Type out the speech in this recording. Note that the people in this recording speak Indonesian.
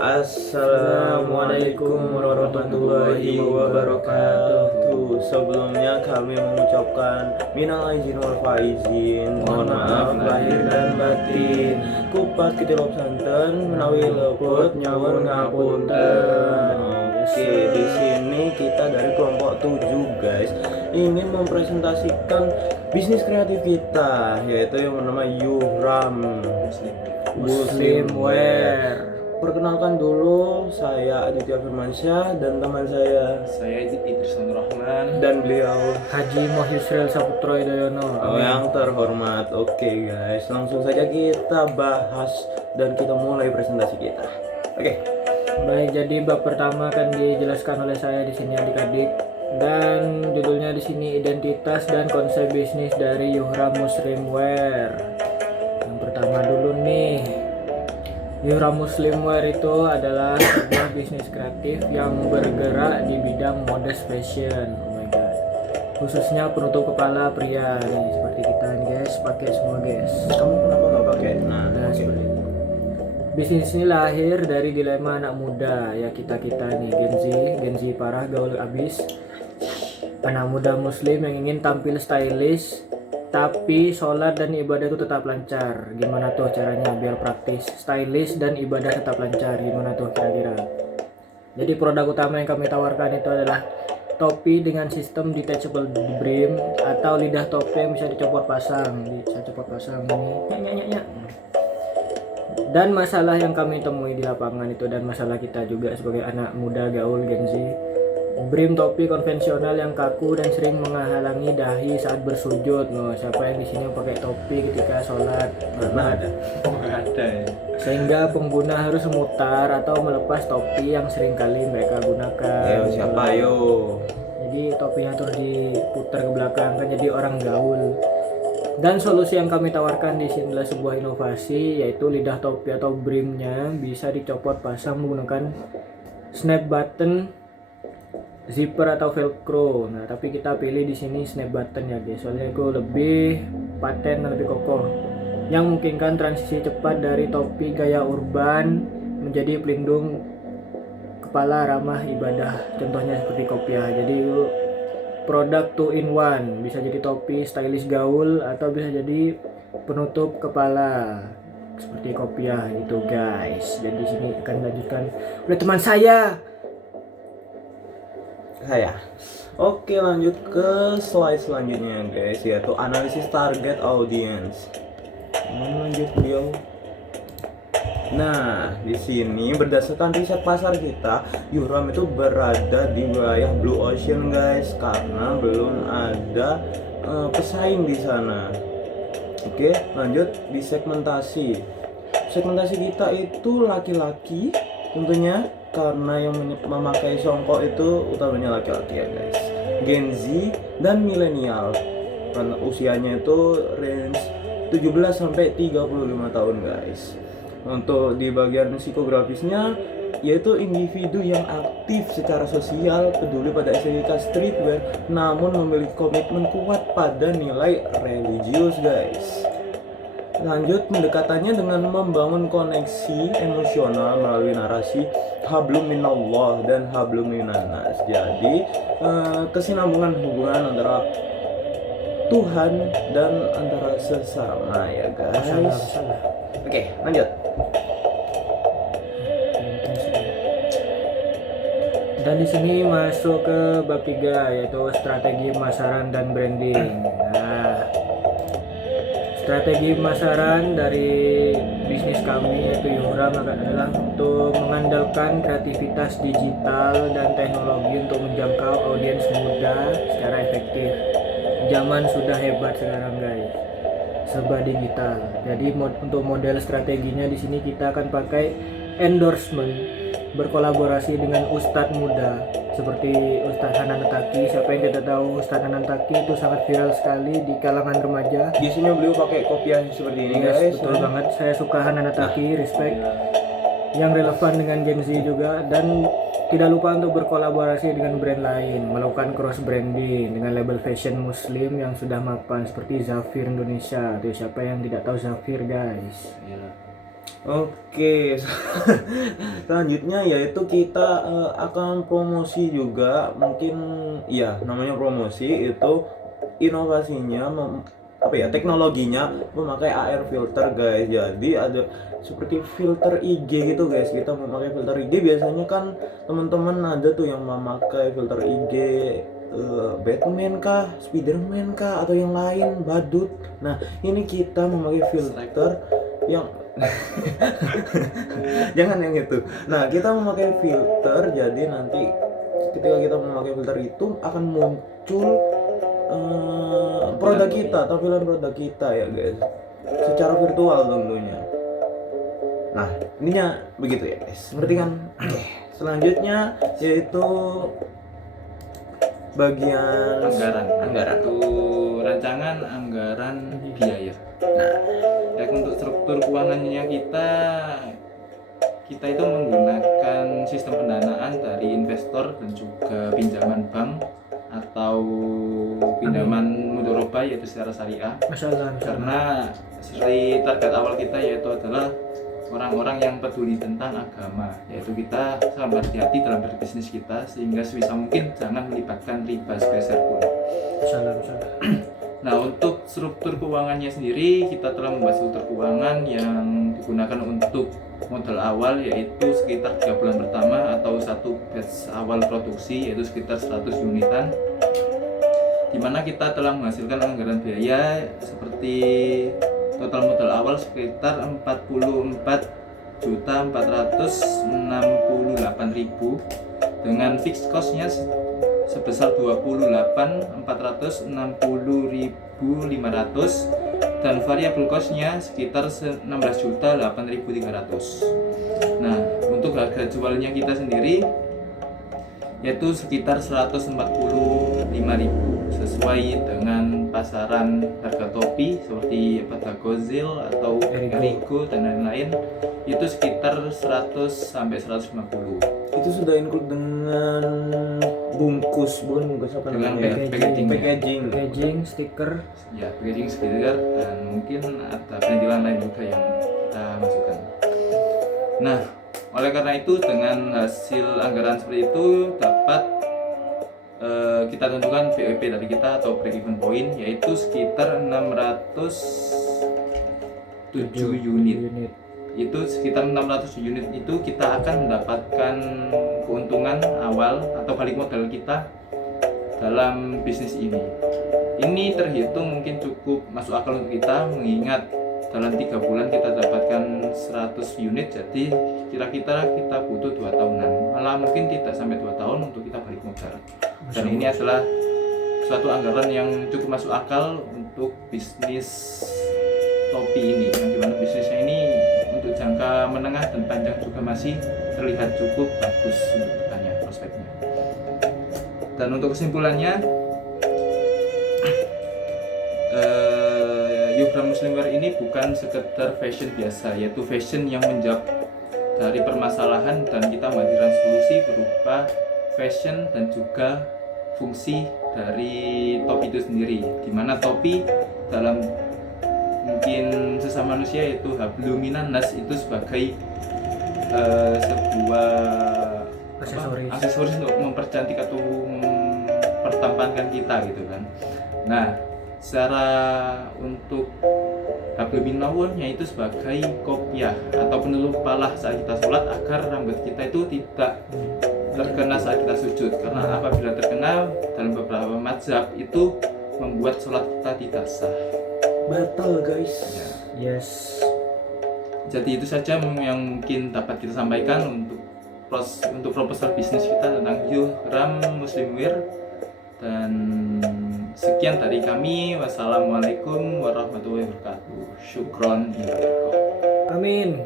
Assalamualaikum warahmatullahi wabarakatuh. Sebelumnya kami mengucapkan minal aidin wal faizin. Mohon maaf lahir dan batin. Kupat kecelok santen menawi leput nyawur ngapunten. Oke, di sini kita dari kelompok 7 guys ingin mempresentasikan bisnis kreatif kita, yaitu yang bernama Yuhram Muslimwear. Perkenalkan dulu, saya Aditya Firmansyah dan teman saya Idris Rahman dan beliau Haji Mohyusril Saputro Yudhoyono. yang terhormat. Oke guys, langsung saja kita bahas dan kita mulai presentasi kita. Oke. Baik, jadi bab pertama akan dijelaskan oleh saya di sini adik-adik, dan judulnya di sini identitas dan konsep bisnis dari Yuhram Muslimwear. Yang pertama dulu nih, Yuhram Muslimwear itu adalah sebuah bisnis kreatif yang bergerak di bidang modest fashion. Oh my god. Khususnya penutup kepala pria nih, seperti kita nih guys, pakai semua guys. Kamu kenapa nggak pakai? Nah, Seperti itu. Bisnis ini lahir dari dilema anak muda, ya kita nih Gen Z parah, gaul abis. Anak muda muslim yang ingin tampil stylish tapi sholat dan ibadah itu tetap lancar. Gimana tuh caranya biar praktis, stylish dan ibadah tetap lancar? Gimana tuh kira-kira? Jadi produk utama yang kami tawarkan itu adalah topi dengan sistem detachable brim atau lidah topi yang bisa dicopot pasang. Bisa copot pasang ini. Dan masalah yang kami temui di lapangan itu, dan masalah kita juga sebagai anak muda gaul Gen Z, brim topi konvensional yang kaku dan sering menghalangi dahi saat bersujud. Loh, siapa yang di sini pakai topi ketika sholat? mana ada? ada ya. Sehingga pengguna harus memutar atau melepas topi yang sering kali mereka gunakan. Ayo siapa yo? Jadi topinya terus diputar ke belakang, kan jadi orang gaul. Dan solusi yang kami tawarkan di sini adalah sebuah inovasi, yaitu lidah topi atau brimnya bisa dicopot pasang menggunakan snap button, zipper atau velcro. Nah, tapi kita pilih di sini snap button ya guys, soalnya itu lebih paten dan lebih kokoh, yang memungkinkan transisi cepat dari topi gaya urban menjadi pelindung kepala ramah ibadah, contohnya seperti kopiah. Jadi produk 2 in 1, bisa jadi topi stylish gaul atau bisa jadi penutup kepala seperti kopiah gitu guys. Jadi sini akan dilanjutkan oleh teman saya. Oke, lanjut ke slide selanjutnya guys, yaitu analisis target audience. Lanjut beliau. Nah, di sini berdasarkan riset pasar kita, Yuhram itu berada di wilayah Blue Ocean guys, karena belum ada pesaing di sana. Oke, lanjut di segmentasi. Segmentasi kita itu laki-laki tentunya, karena yang memakai songkok itu utamanya laki-laki ya guys. Gen Z dan milenial, karena usianya itu range 17 sampai 35 tahun guys. Untuk di bagian psikografisnya, yaitu individu yang aktif secara sosial, peduli pada estetika streetwear, namun memiliki komitmen kuat pada nilai religius guys. Lanjut pendekatannya dengan membangun koneksi emosional melalui narasi hablum minallah dan hablum minannas. Jadi kesinambungan hubungan antara Tuhan dan antara sesama ya guys. Oke, lanjut. Dan di sini masuk ke bab 3, yaitu strategi pemasaran dan branding. Nah, strategi pemasaran dari bisnis kami yaitu Yuhram adalah untuk mengandalkan kreativitas digital dan teknologi untuk menjangkau audiens muda secara efektif. Zaman sudah hebat sekarang guys, serba digital. Jadi untuk model strateginya di sini kita akan pakai endorsement, berkolaborasi dengan ustadz muda seperti Ustadz Hanan Taki. Siapa yang tidak tahu Ustadz Hanan Taki itu sangat viral sekali di kalangan remaja. Biasanya beliau pakai kopiah seperti ini Yes, guys. betul banget. Saya suka Hanan Taki, respect. Yang relevan dengan Gen Z juga, dan tidak lupa untuk berkolaborasi dengan brand lain, melakukan cross branding dengan label fashion muslim yang sudah mapan seperti Zafir Indonesia. Tuh, siapa yang tidak tahu Zafir guys? Oke, selanjutnya yaitu kita akan promosi juga, mungkin ya namanya promosi itu inovasinya apa ya, teknologinya memakai AR filter guys. Jadi ada seperti filter IG gitu guys, kita memakai filter IG. Biasanya kan teman-teman ada tuh yang memakai filter IG Batman kah, Spiderman kah, atau yang lain badut. Nah ini kita memakai filter yang jangan yang itu. Nah kita memakai filter, jadi nanti ketika kita memakai filter itu akan muncul produk kita, tampilan produk kita ya guys, secara virtual tentunya. Nah ininya begitu ya guys, ngerti kan? Oke, selanjutnya yaitu bagian anggaran itu rancangan anggaran biaya. Nah, ya untuk struktur keuangannya kita itu menggunakan sistem pendanaan dari investor dan juga pinjaman bank atau pinjaman mudoroba, yaitu secara syariah. Karena dari target awal kita yaitu adalah orang-orang yang peduli tentang agama, yaitu kita sangat berhati-hati dalam berbisnis kita, sehingga sebisa mungkin jangan melibatkan riba sepeser pun. Nah, untuk struktur keuangannya sendiri, kita telah membuat struktur keuangan yang digunakan untuk modal awal, yaitu sekitar 3 bulan pertama atau satu batch awal produksi, yaitu sekitar 100 unitan, dimana kita telah menghasilkan anggaran biaya seperti total modal awal sekitar 44.468.000 dengan fixed cost-nya sebesar 28.460.500 dan variable cost-nya sekitar 16.008.300. Nah, untuk harga jualnya kita sendiri yaitu sekitar 145.000 sesuai dengan pasaran harga topi seperti Gozil atau Erigo dan lain-lain, itu sekitar 100 sampai 150. Itu sudah include dengan bungkus, bukan bungkus apa dengan namanya? packaging, stiker. Ya, packaging, stiker, dan mungkin ada perintilan lain juga yang kita masukkan. Nah, oleh karena itu dengan hasil anggaran seperti itu dapat kita tentukan BEP dari kita atau break even point, yaitu sekitar 607 unit. Itu sekitar 600 unit itu kita akan mendapatkan keuntungan awal atau balik modal kita dalam bisnis ini. Ini terhitung mungkin cukup masuk akal untuk kita, mengingat dalam 3 bulan kita dapatkan 100 unit, jadi kira-kira kita butuh 2 tahunan, malah mungkin tidak sampai 2 tahun untuk kita balik modal. Dan ini adalah suatu anggaran yang cukup masuk akal untuk bisnis topi ini, yang dimana bisnisnya ini untuk jangka menengah dan panjang juga masih terlihat cukup bagus untuk depannya prospeknya. Dan untuk kesimpulannya, Yuhram Muslimwear ini bukan sekedar fashion biasa, yaitu fashion yang menjawab dari permasalahan dan kita menghadirkan solusi berupa fashion dan juga fungsi dari topi itu sendiri, dimana topi dalam mungkin sesama manusia yaitu habluminan nas itu sebagai sebuah aksesoris untuk mempercantik atau mempertampankan kita gitu kan. Nah, secara untuk habluminawonnya itu sebagai kopiah atau penutup kepala saat kita sholat agar rambut kita itu tidak terkena saat kita sujud, karena apabila terkena dalam beberapa mazhab itu membuat sholat kita tidak sah, batal guys ya. Yes. Jadi itu saja yang mungkin dapat kita sampaikan untuk proposal bisnis kita tentang Yuhram Muslimwear. Dan sekian dari kami. Wassalamualaikum warahmatullahi wabarakatuh. Syukron. Amin.